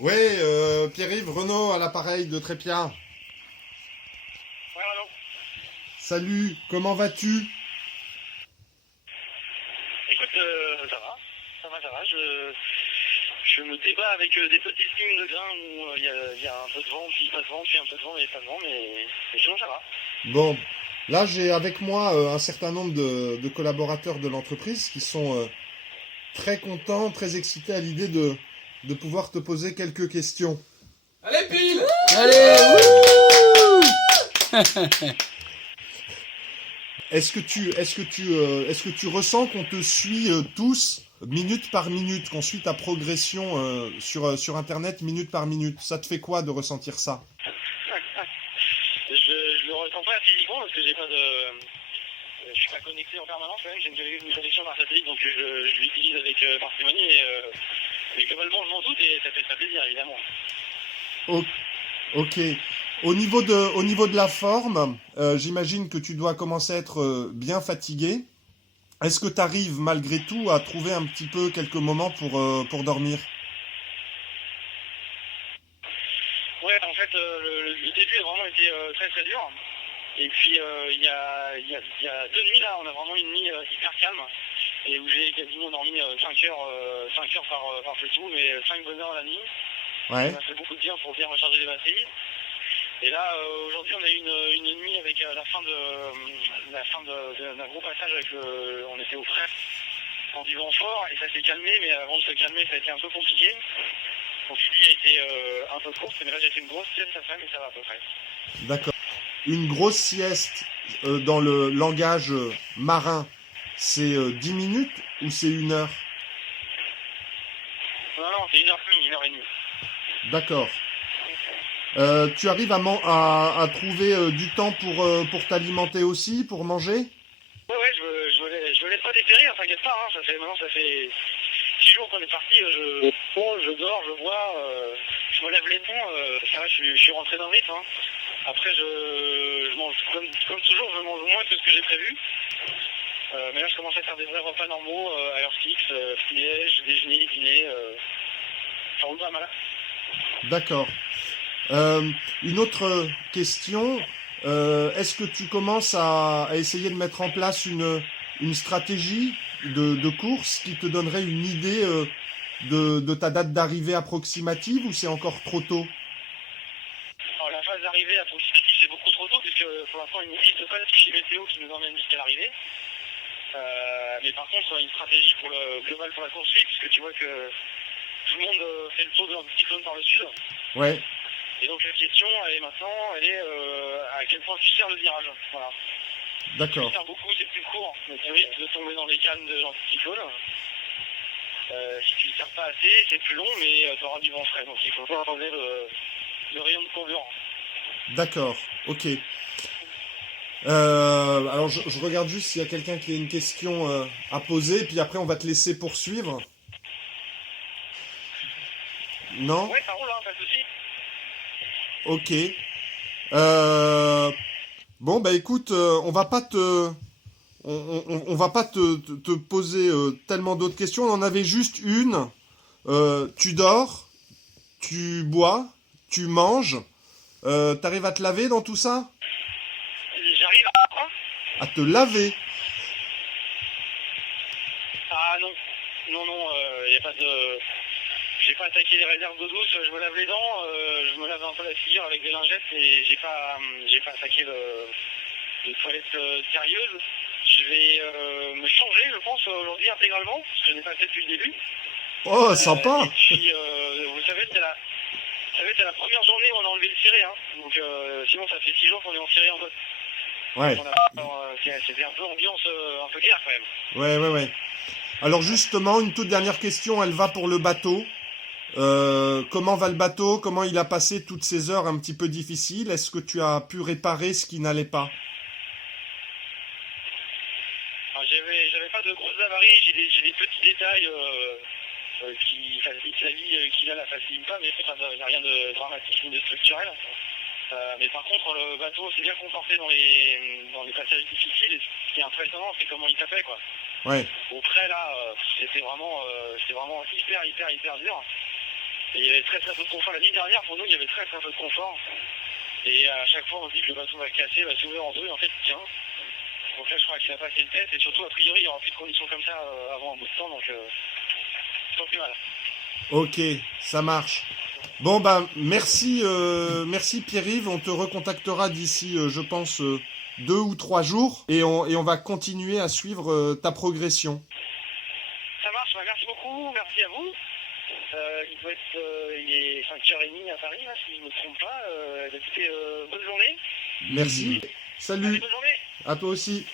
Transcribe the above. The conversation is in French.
Ouais, Pierre-Yves Renaud à l'appareil de Trépia. Ouais, Renaud. Salut, comment vas-tu? Écoute, ça va. Ça va. Je me débat avec des petites lignes de grain où il y a un peu de vent, puis pas de vent, puis un peu de vent et pas de vent, mais sinon ça va. Bon, là j'ai avec moi un certain nombre de collaborateurs de l'entreprise qui sont très contents, très excités à l'idée de pouvoir te poser quelques questions. Allez, pile! Allez, wouh! Est-ce que tu ressens qu'on te suit tous minute par minute, qu'on suit ta progression sur Internet minute par minute? Ça te fait quoi de ressentir ça? Je le ressens pas physiquement parce que j'ai pas de. Je suis pas connecté en permanence quand même, j'ai une connexion par satellite donc je l'utilise avec parcimonie mais globalement je m'en doute et ça fait très plaisir évidemment. O- Ok. Au niveau de la forme, j'imagine que tu dois commencer à être bien fatigué. Est-ce que tu arrives malgré tout à trouver un petit peu quelques moments pour dormir? Ouais, en fait le début a vraiment été très très dur. Et puis il y a 2 nuits là, on a vraiment une nuit hyper calme et où j'ai quasiment dormi 5 heures, 5 heures par tout, mais 5 bonnes heures la nuit. Ça Ouais. m'a fait beaucoup de bien pour bien recharger les batteries. Et là aujourd'hui on a eu une nuit avec d'un gros passage avec on était au frais en du vent fort et ça s'est calmé, mais avant de se calmer ça a été un peu compliqué. Donc la nuit a été un peu courte, mais là j'ai fait une grosse sieste après, mais ça va à peu près. D'accord. Une grosse sieste dans le langage marin, c'est 10 minutes ou c'est 1 heure? Non, c'est 1h30, 1h30. D'accord. Tu arrives à trouver du temps pour t'alimenter aussi, pour manger? Ouais, je me laisse pas dépérir, t'inquiète pas, hein, ça fait 6 jours qu'on est parti, je mange, je dors, je bois, je me lève les ponts, ça va, je suis rentré dans le rythme, hein. Après, je mange, comme toujours, je mange moins que ce que j'ai prévu, mais là, je commence à faire des vrais repas normaux, à heure fixe, petit-déj, déjeuner, dîner, ça roule pas mal. D'accord. Une autre question, est-ce que tu commences à essayer de mettre en place une stratégie de course qui te donnerait une idée de ta date d'arrivée approximative ou c'est encore trop tôt? Alors, la phase d'arrivée approximative, c'est beaucoup trop tôt, puisque pour l'instant, il n'existe pas de fichier météo qui nous emmène jusqu'à l'arrivée. Mais par contre, une stratégie pour le global pour la course, oui, puisque tu vois que tout le monde fait le tour de l'anticyclone par le sud. Ouais, Et donc la question, elle est à quel point tu sers le virage. Voilà. Si tu d'accord. sers beaucoup, c'est plus court, mais tu risques de tomber dans les cannes de l'anticyclone. Si tu ne sers pas assez, c'est plus long, mais tu auras du vent frais. Donc il faut pas enlever le rayon de carburant. D'accord, ok. Alors je regarde juste s'il y a quelqu'un qui a une question à poser, puis après on va te laisser poursuivre. Non? Ouais, ça roule, hein, pas de soucis. Ok. Bon bah écoute, on va pas te, on va pas te poser tellement d'autres questions. On en avait juste une. Tu dors, tu bois, tu manges. T'arrives à te laver dans tout ça? J'arrive à quoi? À te laver. Ah non, non, y a pas de. J'ai pas attaqué les réserves d'eau douce, je me lave les dents, je me lave un peu la figure avec des lingettes et j'ai pas attaqué de toilette sérieuse. Je vais me changer, je pense, aujourd'hui intégralement, parce que je n'ai pas fait depuis le début. Oh, Et sympa. puis, vous savez, c'est la première journée où on a enlevé le ciré, hein. Donc, sinon, ça fait 6 jours qu'on est en ciré en poste. Ouais, C'était un peu ambiance un peu guerre quand même. ouais. Alors justement, une toute dernière question, elle va pour le bateau. Comment va le bateau? Comment il a passé toutes ces heures un petit peu difficiles? Est-ce que tu as pu réparer ce qui n'allait pas? Alors, j'avais pas de grosses avaries, j'ai des petits détails qui facilitent la vie, qui là la facilitent pas, mais il n'y a rien de dramatique ni de structurel. Mais par contre, le bateau s'est bien comporté dans les passages difficiles, et ce qui est impressionnant, c'est comment il tapait, quoi. Ouais, Au près, là, c'était vraiment hyper dur. Et il y avait très très peu de confort. La nuit dernière, pour nous, il y avait très très peu de confort. Et à chaque fois, on se dit que le bateau va casser, va s'ouvrir en deux, et en fait, il tient. Donc là, je crois qu'il a passé une tête, et surtout, a priori, il n'y aura plus de conditions comme ça avant un bout de temps, donc c'est pas plus mal. Ok, ça marche. Bon, ben, merci, merci Pierre-Yves. On te recontactera d'ici, je pense, 2 ou 3 jours, et on va continuer à suivre ta progression. Ça marche, bah, merci beaucoup, merci à vous. Il doit être il est 5h30 à Paris, là, si je ne me trompe pas. Écoutez, bonne journée. Merci. Allez, Salut. bonne journée. À toi aussi.